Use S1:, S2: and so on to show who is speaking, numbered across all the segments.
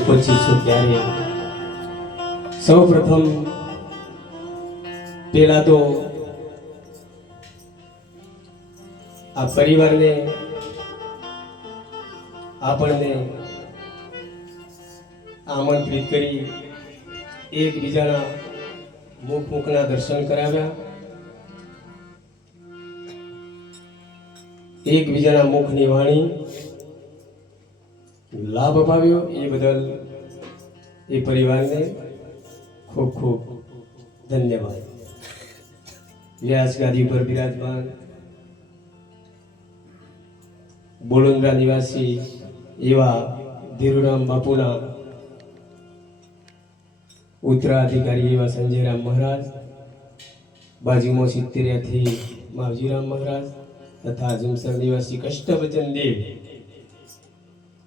S1: ઉપસ્થિત છું ત્યારે. સૌ પ્રથમ પેલા તો આ પરિવારને, આપણને આમંત્રિત કરી એકબીજાના મુખ મુખના દર્શન કરાવ્યા. એકબીજાના મુખની વાણી લાભ અપાવ્યો એ બદલ એ પરિવારને ખૂબ ખૂબ ધન્યવાદ. વ્યાસ ગાદી પર બિરાજમાન બોલુંદ્રા નિવાસી એવા ધીરુરામ બાપુના ઉત્તરાધિકારી એવા સંજયરામ મહારાજ બાજુમાં સિત્તેરથી માવજીરામ મહારાજ તથા જુમસર નિવાસી કષ્ટભજન દેવ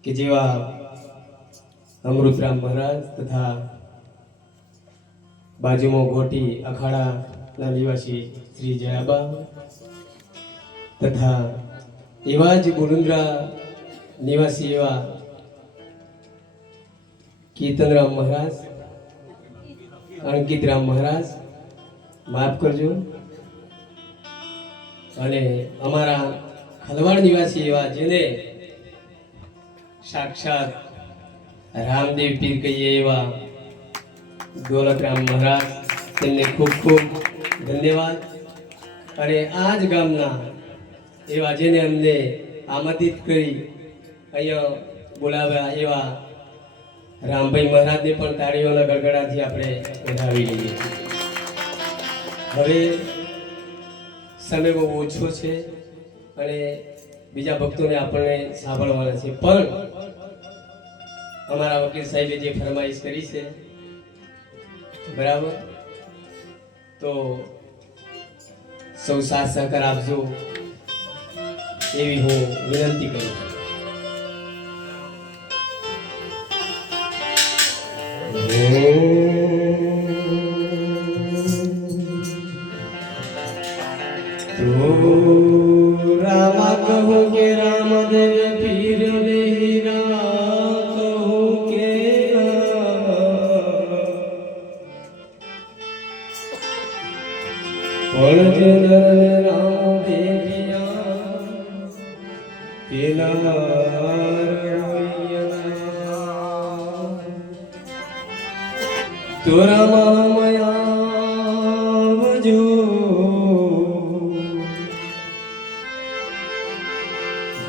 S1: કે જેવા અમૃતરામ મહારાજ તથા બાજુમાં ગોટી અખાડાના નિવાસી શ્રી જયાબા તથા એવા જ ગુરુન્દ્રા નિવાસી એવા કીર્તનરામ મહારાજ, અંકિતરામ મહારાજ, માફ કરજો. અને અમારા ખલવાડ નિવાસી એવા જેને સાક્ષાત રામદેવ પીર કહીએ એવા દોલતરામ મહારાજ, તેમને ખૂબ ખૂબ ધન્યવાદ. અને આ જ ગામના એવા જેને અમને આમંત્રિત કરી અહીંયા બોલાવ્યા એવા રામભાઈ મહારાજને પણ તાળીઓના ગડગડાથી આપણે વધાવી લઈએ. હવે સમય બહુ ઓછો છે અને બીજા ભક્તોને આપણને સાંભળવાના છે. પણ અમારા વકીલ સાહેબે જે ફરમાઈશ કરી છે, બરાબર? તો સૌ સાથ સહકાર આપજો એવી હું વિનંતી કરું છું. તો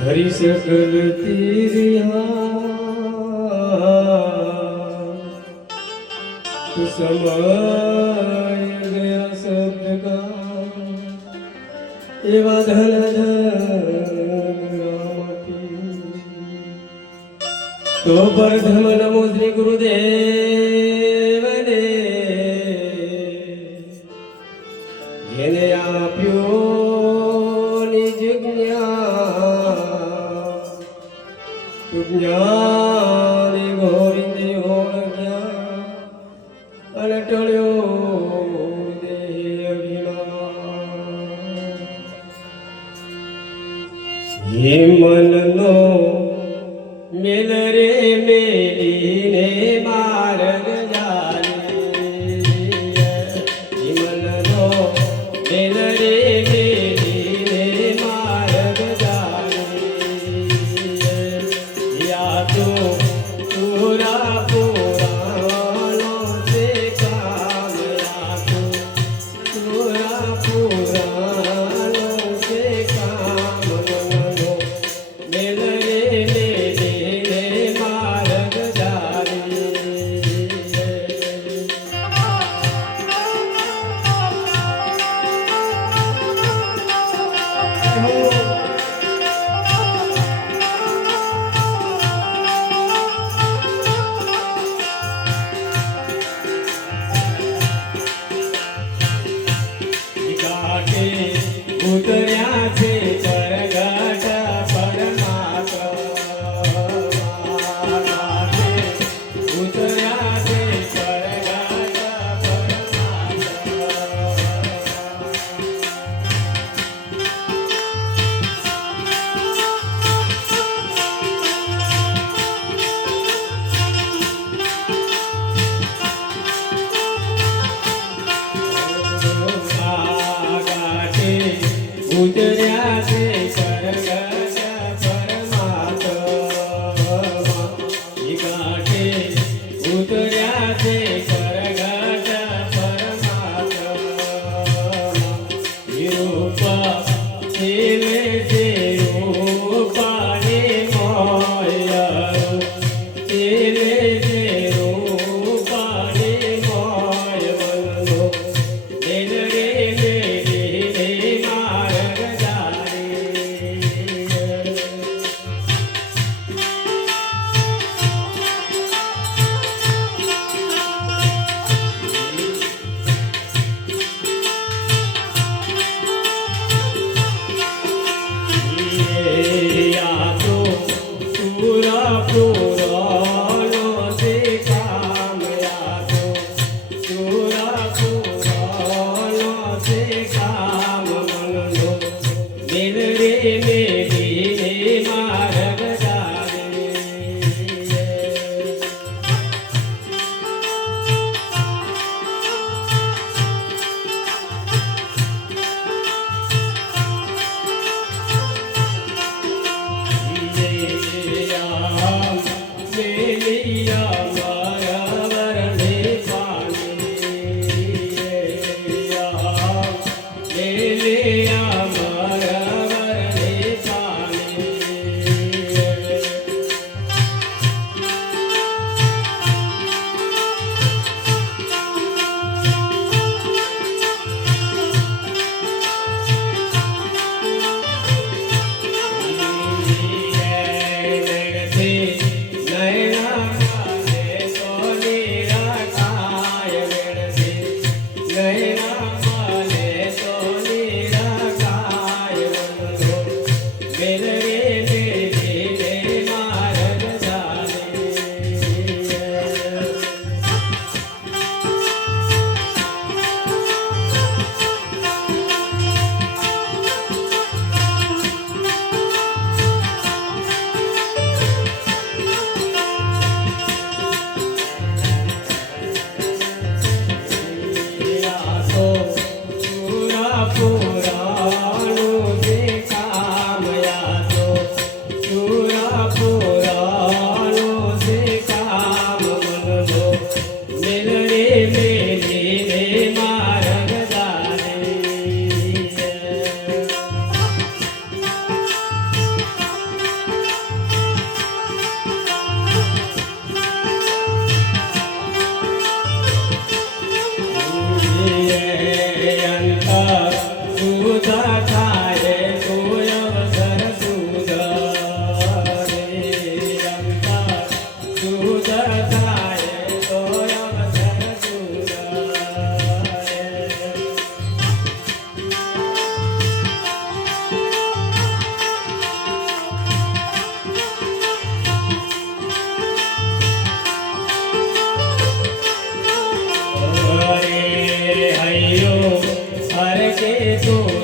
S1: ધરી સકલ તીરિયા તો સમય ગયા શબ્દ એવા ધન ધન રામ પીર. તો પ્રથમ નમો શ્રી ગુરુદેવને હે મનનો મેલ રે મેલીને માર્ગ જાણે ઉતર્યા છે સરગસ પરમાત્મા કાંઠે ઉતર્યા છે સરગસ પરમાત્મા રૂપ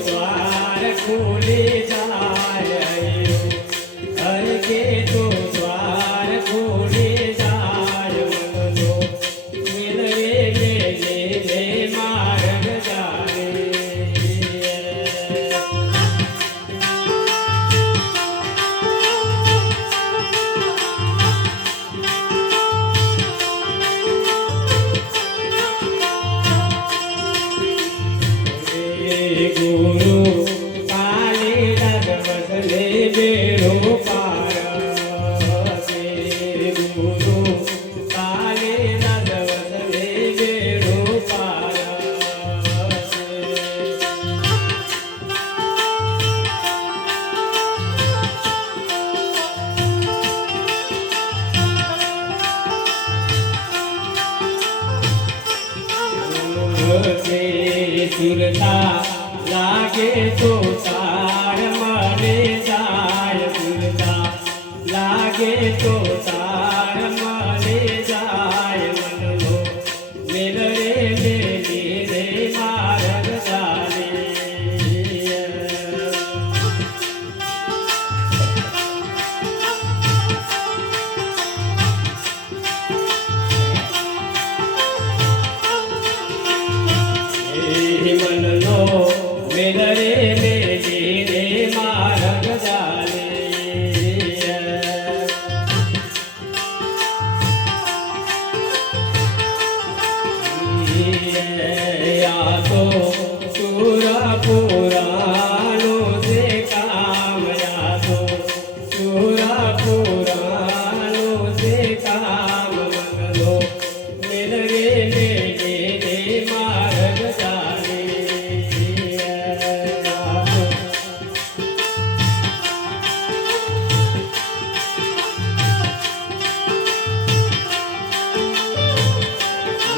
S1: દ્વાર ખોલી જાય લાગે તો